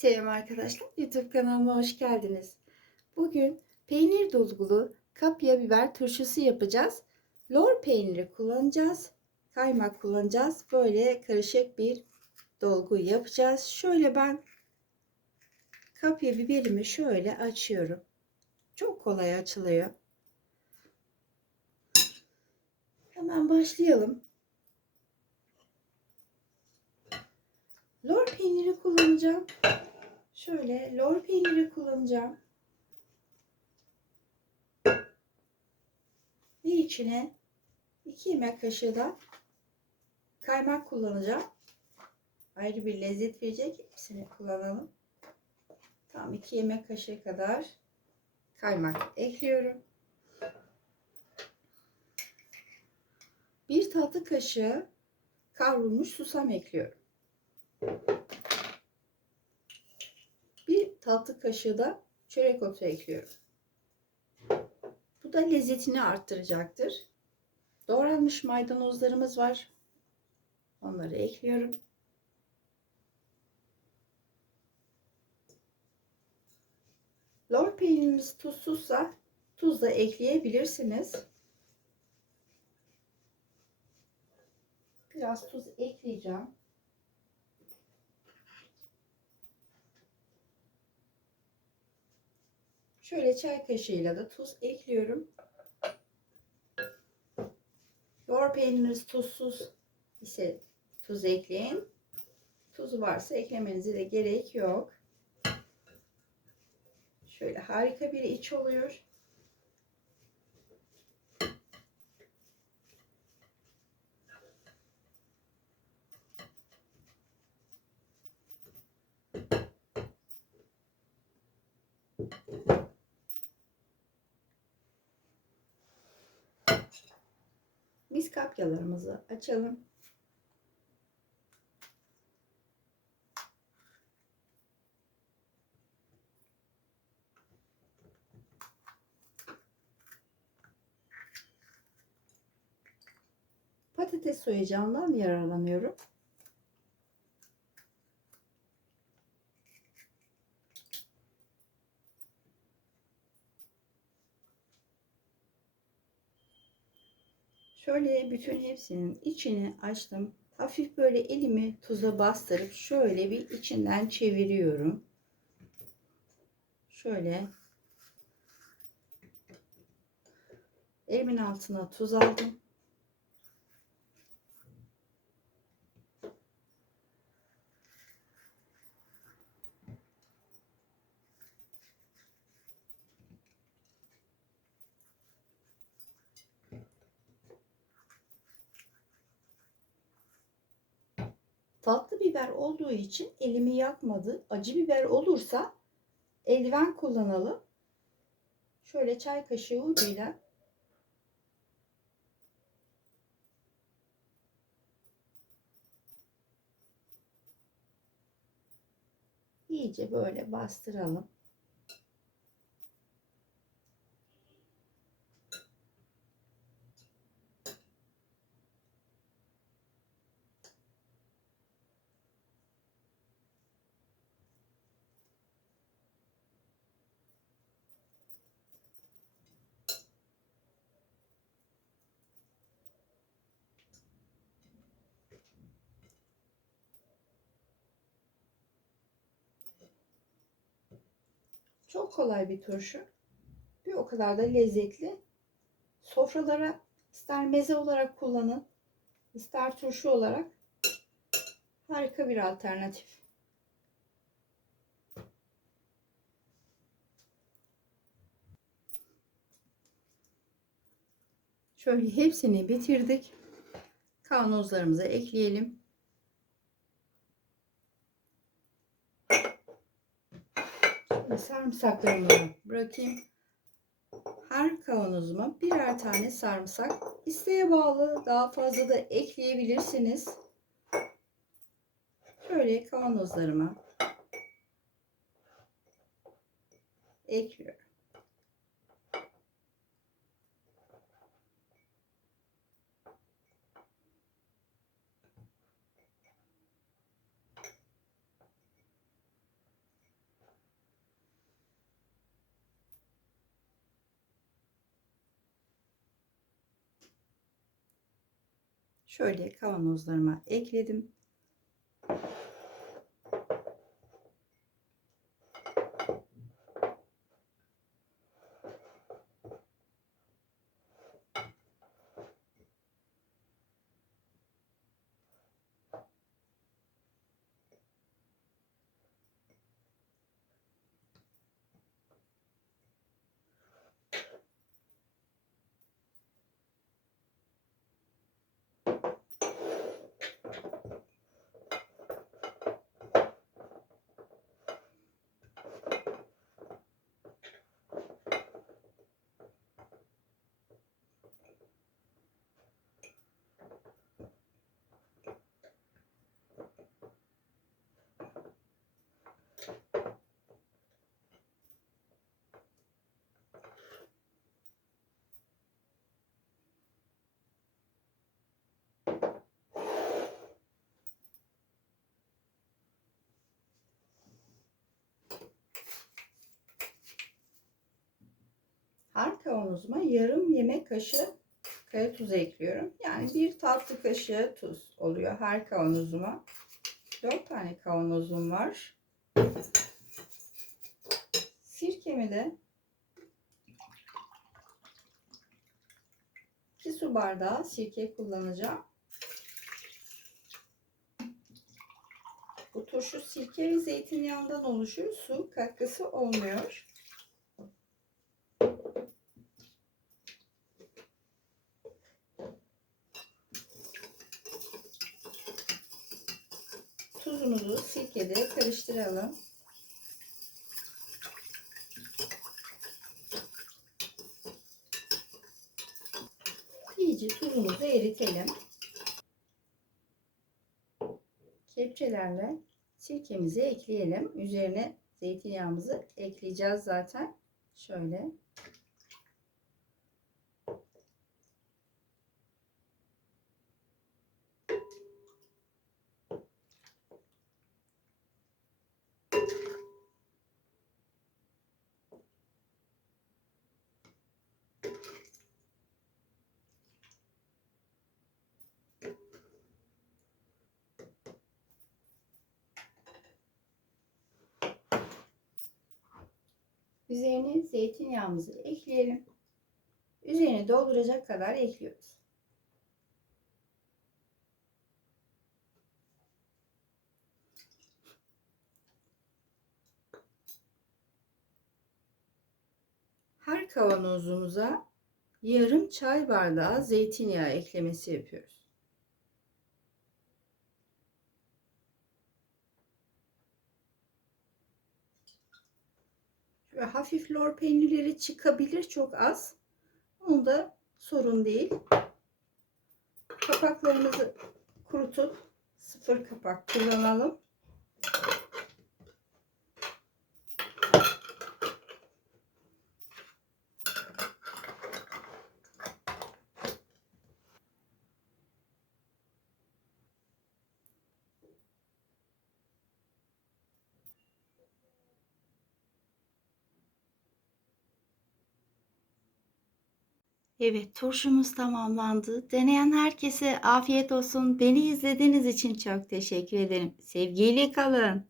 Selam arkadaşlar. YouTube kanalıma hoş geldiniz. Bugün peynir dolgulu kapya biber turşusu yapacağız. Lor peyniri kullanacağız. Kaymak kullanacağız. Böyle karışık bir dolgu yapacağız. Şöyle ben kapya biberimi şöyle açıyorum. Çok kolay açılıyor. Hemen başlayalım. Lor peyniri kullanacağım. Şöyle lor peyniri kullanacağım. Ve içine 2 yemek kaşığı da kaymak kullanacağım. Ayrı bir lezzet verecek. Hepsini kullanalım. Tam 2 yemek kaşığı kadar kaymak ekliyorum. Bir tatlı kaşığı kavrulmuş susam ekliyorum. Tatlı kaşığı da çörek otu ekliyorum. Bu da lezzetini arttıracaktır. Doğranmış maydanozlarımız var. Onları ekliyorum. Lor peynirimiz tuzsuzsa tuz da ekleyebilirsiniz. Biraz tuz ekleyeceğim. Şöyle çay kaşığıyla da tuz ekliyorum. Lor peyniriniz tuzsuz ise tuz ekleyin. Tuzu varsa eklemenize de gerek yok. Şöyle harika bir iç oluyor. Biz kapyalarımızı açalım. Patates soyacağımdan yararlanıyorum. Şöyle bütün hepsinin içini açtım. Hafif böyle elimi tuza bastırıp şöyle bir içinden çeviriyorum. Şöyle elimin altına tuz aldım. Tatlı biber olduğu için elimi yakmadı. Acı biber olursa eldiven kullanalım. Şöyle çay kaşığı ucuyla iyice böyle bastıralım. Çok kolay bir turşu. Bir o kadar da lezzetli. Sofralara ister meze olarak kullanın, ister turşu olarak harika bir alternatif. Şöyle hepsini bitirdik. Kavanozlarımıza ekleyelim. Şöyle sarımsaklarımı bırakayım. Her kavanozuma birer tane sarımsak. İsteğe bağlı daha fazla da ekleyebilirsiniz. Şöyle kavanozlarıma ekliyorum. Şöyle kavanozlarıma ekledim. Her kavanozuma yarım yemek kaşığı kaya tuzu ekliyorum. Yani bir tatlı kaşığı tuz oluyor her kavanozuma. 4 tane kavanozum var. Sirkemi de 2 su bardağı sirke kullanacağım. Bu turşu sirke ve zeytinyağından oluşuyor. Su katkısı olmuyor. Tuzumuzu sirkede karıştıralım. İyice tuzumuzu eritelim. Kepçelerle sirkemizi ekleyelim. Üzerine zeytinyağımızı ekleyeceğiz zaten. Şöyle. Üzerine zeytinyağımızı ekleyelim. Üzerine dolduracak kadar ekliyoruz. Her kavanozumuza yarım çay bardağı zeytinyağı eklemesi yapıyoruz. Şöyle hafif lor peynirleri çıkabilir çok az. Onu da sorun değil. Kapaklarımızı kurutup sıfır kapak kullanalım. Evet, turşumuz tamamlandı. Deneyen herkese afiyet olsun. Beni izlediğiniz için çok teşekkür ederim. Sevgiyle kalın.